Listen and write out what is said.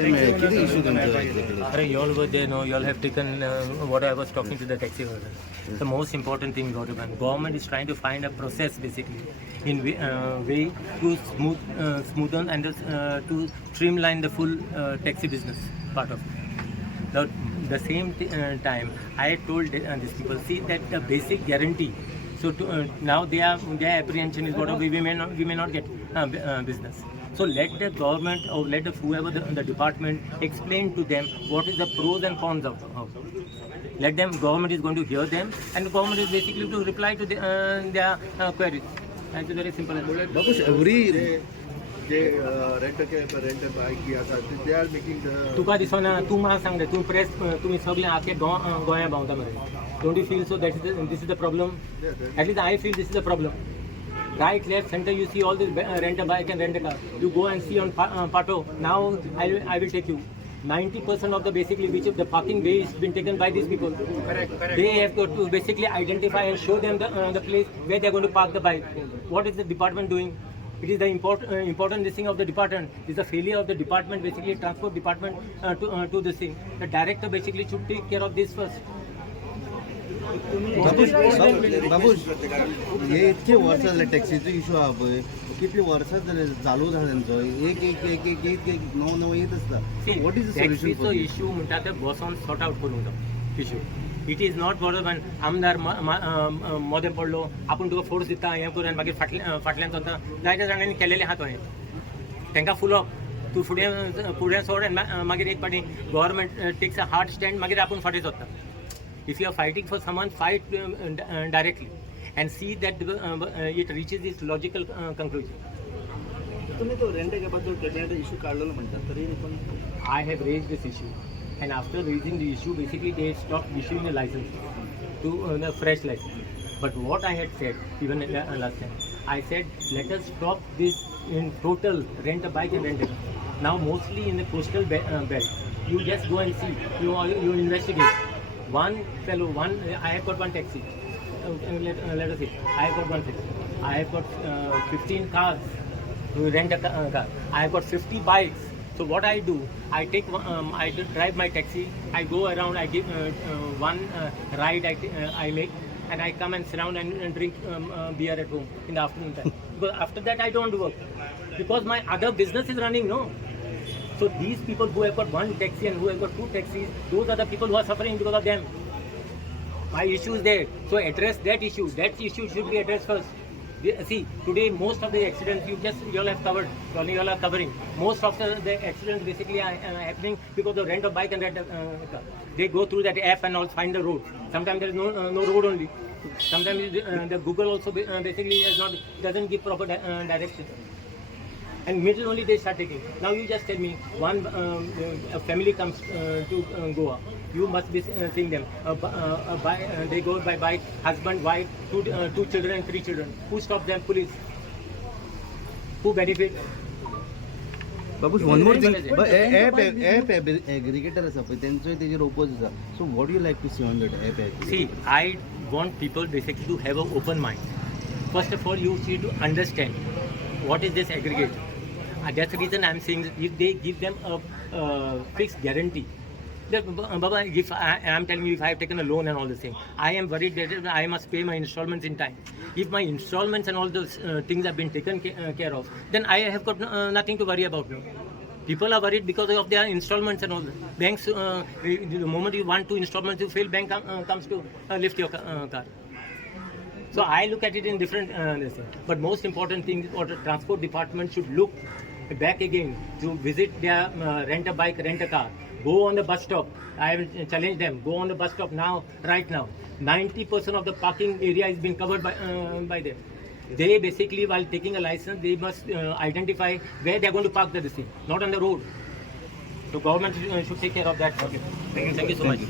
किती इशू तुमचा Are you all were there? No, you all have taken what I was talking to the taxi driver. The most important thing, government is trying to find a process basically in way to smoothen and to streamline the full taxi business part of it. Now, the same time, I told these people, see that the basic guarantee. So now their apprehension is what we may not get business. So let the government or let whoever the department explain to them what is the pros and cons of it. Let them. Government is going to hear them, and the government is basically to reply to their queries. That's very simple. Babush, every J rent bike की आसा they are making तुका दिसना तू म्हाका सांग रे तू press तुम्ही सगळे आखे गोंया भावता मरे don't you feel so that this is the problem at least I feel this is the problem right left center you see all this rent a bike and rent a car you go and see on Pato now I will take you 90% of the basically which of the parking bay has been taken by these people. Correct. They have got to basically identify and show them the place where they are going to park the bike. What is the department doing? It is the important this thing of the department. It is the failure of the department, basically transport department to this thing. The director basically should take care of this first. Babush हे इतके वर्ष झाले टॅक्सीचो issue आहा पळय कितले वर्सां जाले चालू जाला तेंचो एक नवो येत आसता वॉट इज द सोल्युशन टॅक्सीचो इशू म्हणटा ते बसोन सॉर्ट आउट करून तो इशू इट इज नॉट बरोबर आमदार मोदें पडलो आपूण तुका फोर्स दिता हें करून मागीर फाटल्यान चलता जायत्या जाणांनी केलेलें आहा तो तांकां फुलोप तूं फुडें सोड आनी मागीर एक पाटी government takes a hard stand मागीर आपूण फाटीं सरता. If you are fighting for someone, fight directly and see that it reaches its logical conclusion. तुम्ही तो रेंट बद्दल कॅबिनेट इशू काढलेलो म्हणतात तरी पण I have raised this issue, and after raising the issue, basically they stopped issuing a license to a fresh license. But what I had said, even last time, I said let us stop this in total rent a bike and rent a car. Now mostly in the coastal belt, you just go and see, you investigate. One fellow, I have got one taxi. Let us see. I have got one taxi. I have got 15 cars to rent a car. I have got 50 bikes. So what I do, I drive my taxi. I go around. I give one ride. I make, and I come and sit down and drink beer at home in the afternoon time. Because after that I don't work because my other business is running. No. So these people who have got one taxi and who have got two taxis, those are the people who are suffering because of them. My issue is there. So address that issue. That issue should be addressed first. See, today most of the accidents you all have covered. You all are covering. Most of the accidents basically are happening because of rent of bike and rent of car. They go through that app and all find the road. Sometimes there is no road only. Sometimes the Google also basically doesn't give proper direction. And middle only they start taking. Now you just tell me, one a family comes to Goa. You must be seeing them. They go by bike, husband, wife, two children and 3 children. Who stops them? Police. Who benefit? Babush one more thing app aggregator आसा पळय तेंचोय तेजेर oppose आसा so what you like to see on that app See, I want people basically to have an open mind. First of all, you need to understand what is this aggregator. That's the reason I'm saying if they give them a fixed guarantee. Baba, if I am telling you if I have taken a loan and all this thing, I am worried that I must pay my installments in time. If my installments and all those things have been taken care of, then I have got nothing to worry about now. People are worried because of their installments and all that. Banks, the moment you want 2 installments, you fail, bank comes to lift your car. So I look at it in different but most important thing is what the transport department should look back again to visit their rent a bike, rent a car. Go on the bus stop. I will challenge them. Go on the bus stop now, right now. 90% of the parking area is being covered by them. They basically, while taking a license, they must identify where they are going to park the thing, not on the road. So government should take care of that. Okay. Thank you so much.